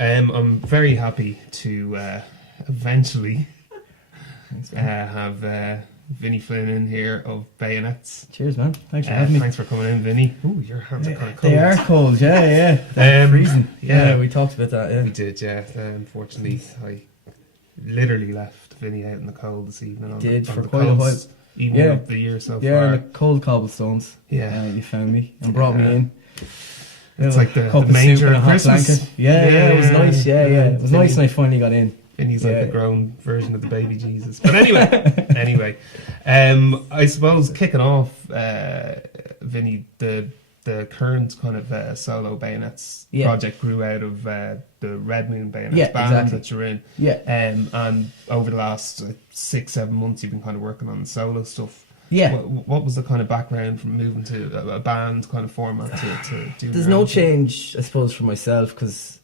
I'm very happy to eventually have Vinny Flynn in here of Bayonets. Cheers, man. Thanks for having me. Thanks for coming in, Vinny. Ooh, your hands are kind of cold. They are cold, yeah. They're freezing. Yeah, we talked about that, yeah. We did, yeah. Unfortunately, I literally left Vinny out in the cold this evening. On for the quite a while. Evening of the year so far. Yeah, the cold cobblestones. Yeah. You found me and brought me in. It's like the cup of manger soup and a of hot Christmas. blanket. Yeah, it was nice. Yeah. It was nice, and I finally got in. Vinny's like a grown version of the baby Jesus. But anyway, I suppose kicking off, Vinny, the current kind of solo Bayonets project grew out of the Red Moon Bayonets band that you're in. Yeah. And over the last 6-7 months, you've been kind of working on solo stuff. Yeah. What was the kind of background from moving to a band kind of format to do? There's no change, I suppose, for myself, because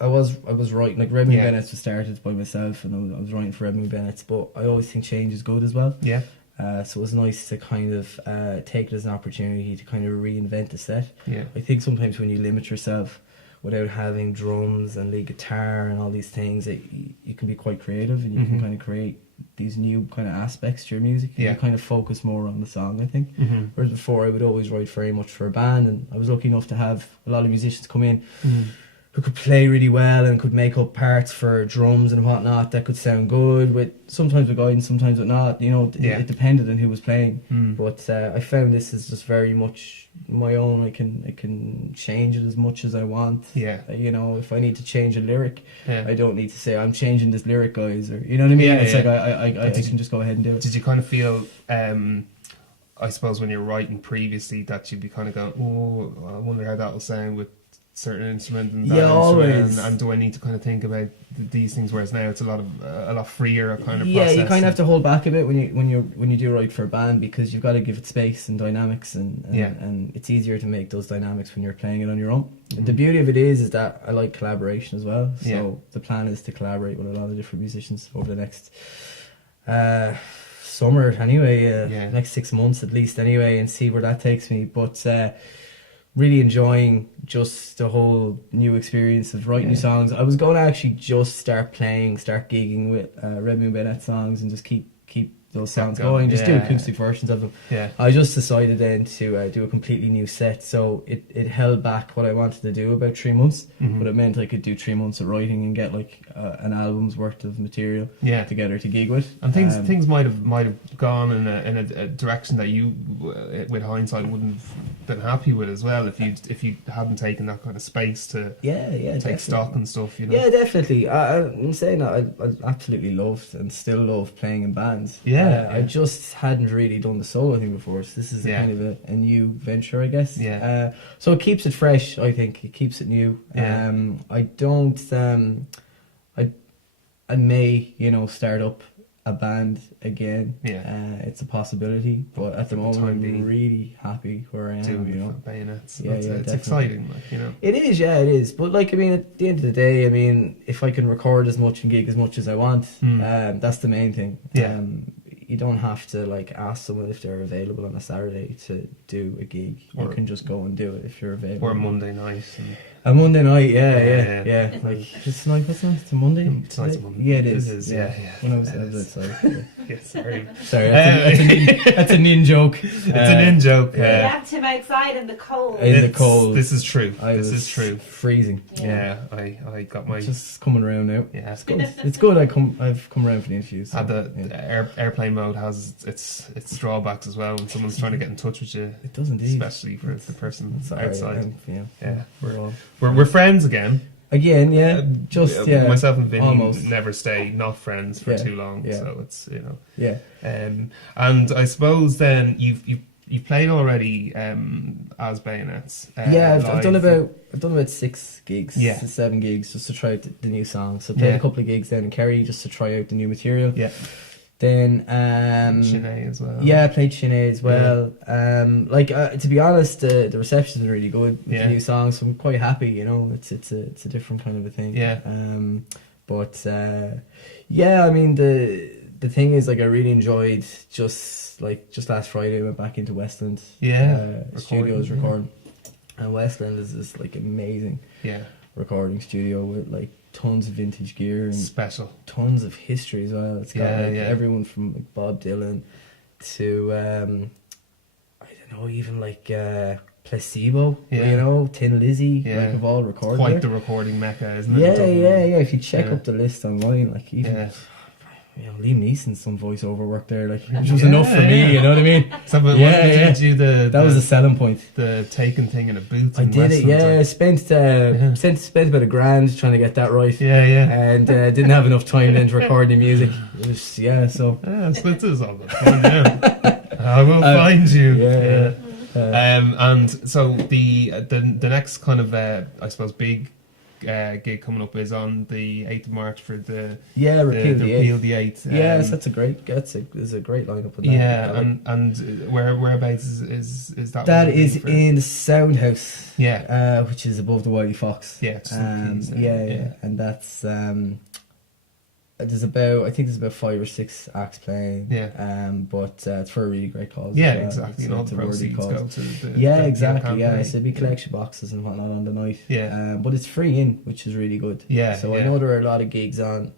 I was writing, like Red Moon Bayonets was started by myself, and I was writing for Red Moon Bayonets, but I always think change is good as well. Yeah. So it was nice to kind of take it as an opportunity to kind of reinvent the set. Yeah. I think sometimes when you limit yourself without having drums and lead guitar and all these things, you can be quite creative, and you can kind of create these new kind of aspects to your music. Yeah. You kind of focus more on the song, I think. Mm-hmm. Whereas before I would always write very much for a band, and I was lucky enough to have a lot of musicians come in who could play really well and could make up parts for drums and whatnot that could sound good, sometimes with guidance, sometimes with not. It depended on who was playing. But I found this is just very much my own. I can change it as much as I want. Yeah. If I need to change a lyric, I don't need to say I'm changing this lyric, guys, or you know what I mean. Like I can just go ahead and do it. Did you kind of feel, I suppose, when you're writing previously, that you'd be kind of going, oh, I wonder how that'll sound with certain instrument and that always. And do I need to kind of think about these things, whereas now it's a lot freer kind of process. You kind of have to hold back a bit when you do write for a band, because you've got to give it space and dynamics, and it's easier to make those dynamics when you're playing it on your own. The beauty of it is that I like collaboration as well, so the plan is to collaborate with a lot of different musicians over the next summer anyway, next 6 months at least anyway, and see where that takes me. But really enjoying just the whole new experience of writing new songs. I was going to actually just start gigging with Red Moon Bayonet songs and just keep those songs going, just do acoustic versions of them. Yeah. I just decided then to do a completely new set, so it held back what I wanted to do about 3 months, but it meant I could do 3 months of writing and get like an album's worth of material together to gig with. And things might have gone in a direction that you, with hindsight, wouldn't have been happy with as well if you hadn't taken that kind of space to take stock and stuff. Yeah, definitely. I'm saying that I absolutely loved and still love playing in bands. I just hadn't really done the solo thing before, so this is kind of a new venture, I guess. So it keeps it fresh, I think. It keeps it new. I don't... I may, start up a band again. It's a possibility, but at the moment I'm really happy where I am. Doing Bayonets. It's exciting, It is, it is. But at the end of the day, if I can record as much and gig as much as I want, that's the main thing. You don't have to ask someone if they're available on a Saturday to do a gig. You can just go and do it if you're available. Or a Monday night. A Monday night, yeah. It's night. What's night? It's a Monday. It's night. Monday. Yeah, it is. Yeah. When I was outside. Sorry. That's a nin joke. It's a nin joke. We left him outside in the cold. This is true. This is true. Freezing. Yeah, I got my. Just coming around now. Yeah, it's good. It's good. I've come around for the interviews. So, the airplane mode has its drawbacks as well when someone's trying to get in touch with you. It does indeed, especially for the person outside. We're friends again. Just myself and Vinny almost. never stay not friends for too long, so it's and I suppose then you've played already as Bayonets. I've done about 6 gigs, 7 gigs just to try out the new songs. So I played a couple of gigs then in Kerry just to try out the new material. Then Sinead as well. I played Sinead as well. To be honest, the reception's been really good with the new songs, so I'm quite happy. It's a different kind of a thing. The thing is, I really enjoyed just last Friday I went back into Westland. Studios recording, and Westland is amazing. recording studio with like tons of vintage gear and Special. tons of history as well. It's got Yeah, like yeah. everyone from like Bob Dylan to I don't know, even like Placebo, Yeah. you know, Tin Lizzy, Yeah. like have all recorded Quite there. the recording mecca, isn't it? Yeah, in Dublin? yeah. If you check Yeah. up the list online, like even Yeah. you know, Liam Neeson's some voiceover work there, like which was enough for me. Yeah. You know what I mean? So, but Yeah, when did yeah. you do That was a selling point. the taken thing in a booth? I in did it. Westlands, Yeah, like? spent about $1,000 trying to get that right. Yeah, yeah. And didn't have enough time then to record the music. It was so Yeah, so this is all good fun now. I will find you. yeah. And so the next kind of I suppose big gig coming up is on the 8th of March for the Repeal the Repeal Eighth. the 8th. Yes, there's a great lineup on that. yeah, I like- and whereabouts is that? that one is for? in the Sound House. Yeah. Which is above the Wiley Fox. Yeah, it's the keys there, yeah, and that's I think there's about 5 or 6 acts playing. Yeah. But it's for a really great cause. Yeah, as well. exactly. It's- And all it's the a worthy proceeds cause. go to the Yeah, the exactly. Yeah, campaign. so there'll be collection boxes and whatnot on the night. Yeah. But it's free in, which is really good. Yeah, So I yeah. know there are a lot of gigs on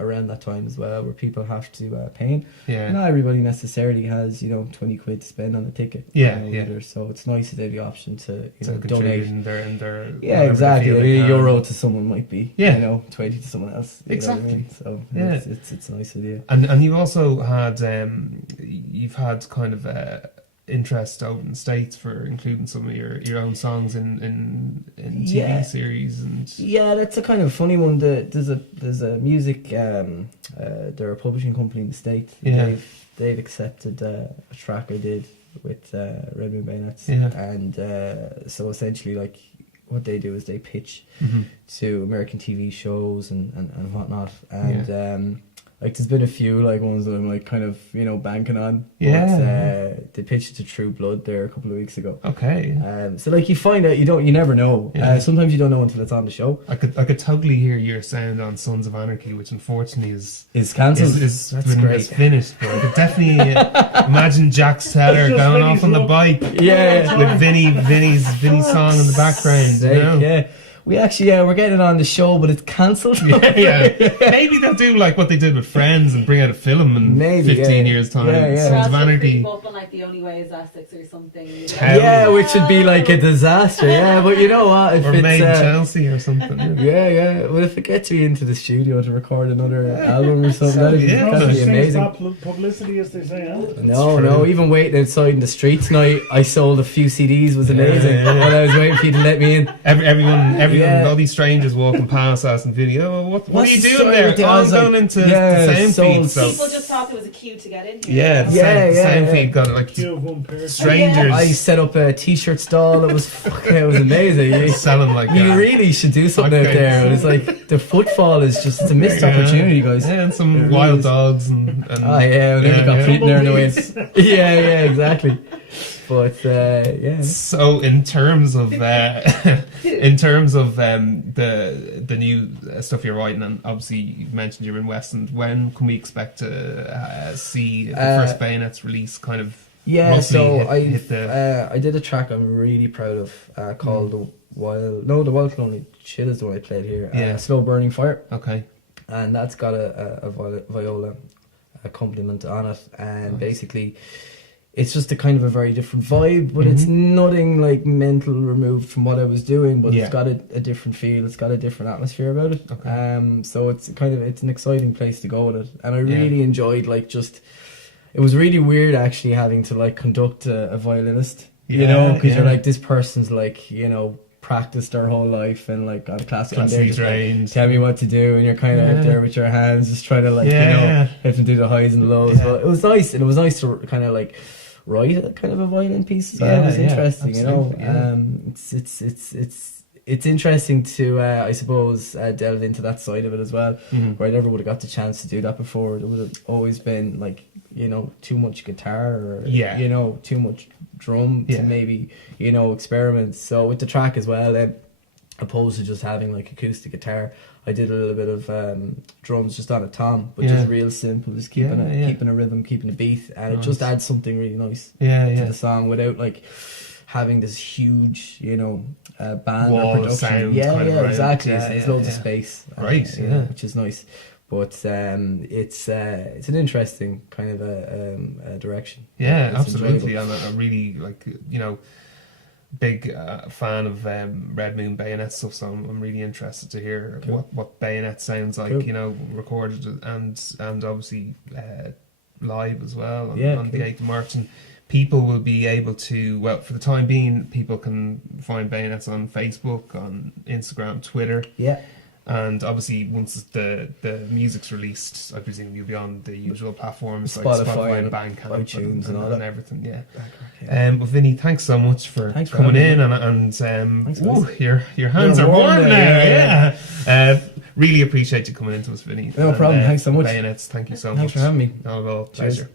around that time as well, where people have to pay in. Yeah. Not everybody necessarily has 20 quid to spend on a ticket. Yeah, yeah. either. So it's nice that they have the option to So donate. contribute in their Yeah, whatever they exactly. feel I they mean, a can. euro to someone might be, Yeah. 20 to someone else. You know what I Exactly. mean? So Yeah. it's a nice idea. And you've also had you've had kind of interest out in the States for including some of your own songs in TV Yeah. series and Yeah, that's a kind of funny one. There's a music they're a publishing company in the States. Yeah. They've accepted a track I did with Red Moon Bayonets. Yeah. And so essentially like what they do is they pitch Mhm. to American TV shows and whatnot. And like there's been a few like ones that I'm like kind of banking on. Yeah. But, they pitched to True Blood there a couple of weeks ago. Okay. So like you find out you never know. Yeah. Sometimes you don't know until it's on the show. I could totally hear your sound on Sons of Anarchy, which unfortunately is It's cancelled. is That's great. finished. But I could definitely imagine Jack Teller Just going Vinny's off on the look. bike Yeah. with Vinny's song in the background. You know? Yeah. We actually we're getting it on the show, but it's cancelled. Yeah. Maybe they'll do like what they did with Friends and bring out a film in Maybe, 15 yeah. years time. Yeah, yeah. Sons of Or else you'll Anarchy. creep up on like The Only Way is Essex or something. Hell Yeah, which would be like a disaster. Yeah, but you know what? If Or it's Made in Chelsea or something. yeah. Well, if it gets me into the studio to record another album or something, that'd Yeah. be Things amazing. about publicity, as they say, huh? No, even waiting outside in the street tonight, I sold a few CDs, was amazing. Yeah. While I was waiting for you to let me in. Everyone, Yeah. all these strangers walking past us and video. What are What's you the doing story there? with the- Oh, I I'm was like, going into yeah, the sound sold- feed. So People just thought there was a queue to get in here. yeah, the Yeah, sound yeah. feed got it like Queue of one person. strangers I set up a t-shirt stall. It was amazing. selling like You that. really should do something out Okay. there. It was like the footfall is just it's a missed opportunity, guys. Yeah, and some It really wild is. dogs and Oh yeah, and then Yeah, we got yeah. feet there in the way. Tumbleweeds. Yeah, exactly. But yeah. So in terms of the new stuff you're writing, and obviously you mentioned you're in West End, when can we expect to see the first Bayonets release? Kind of Yeah, roughly so hit the I did a track I'm really proud of called The Wild Can Only Chill is the one I played here. Yeah. Slow Burning Fire, okay. and that's got a viola accompaniment on it, and Nice. basically it's just a kind of a very different vibe, but it's nothing like mental removed from what I was doing, but Yeah. it's got a different feel, it's got a different atmosphere about it. Okay. So it's an exciting place to go with it, and I Yeah. really enjoyed it was really weird actually having to like conduct a violinist, Yeah, because you're yeah. like, this person's like, practiced their whole life and like on classical, and they're Classically just like, trained. tell me what to do, and you're kind of Yeah. out there with your hands just trying to like Yeah. have to do the highs and lows. Yeah. But it was nice, and it was nice to kind of like write a kind of a violin piece as well. Yeah, It was yeah, interesting, absolutely, yeah. It's interesting to I suppose delve into that side of it as well, Mhm. where I never would have got the chance to do that before. It would have always been like too much guitar or Yeah. too much drum Yeah. to maybe experiment. So with the track as well, opposed to just having like acoustic guitar, I did a little bit of drums just on a tom, but Yeah. just real simple, just keeping Yeah, yeah. keeping a rhythm, keeping a beat, and it Nice. just adds something really nice Yeah, to yeah. the song without like having this huge, band Wall or of production. sound Yeah, kind of yeah, around. exactly. Yeah, There's yeah, loads of yeah. space, Right, which is nice. But it's an interesting kind of a direction. Yeah, It's absolutely. enjoyable. And I really big fan of Red Moon Bayonet stuff, so I'm really interested to hear Cool. what Bayonet sounds like, Cool. recorded and obviously live as well on Yeah, the cool. 8th of March. And people will be able to, well, for the time being, people can find Bayonets on Facebook, on Instagram, Twitter. Yeah. And obviously, once the music's released, I presume you'll be on the usual platforms like Spotify Spotify and and Bandcamp iTunes and all that. everything. Yeah. Yeah. But Vinny, thanks so much for Thanks for coming having in, me. and Thanks, ooh, guys. your hands You're are warm warm now. there, Yeah. Really appreciate you coming into us, Vinny. No problem. Thanks so much. Bayonets, thank you so Thanks much. for having me. Not at all. Cheers. Pleasure.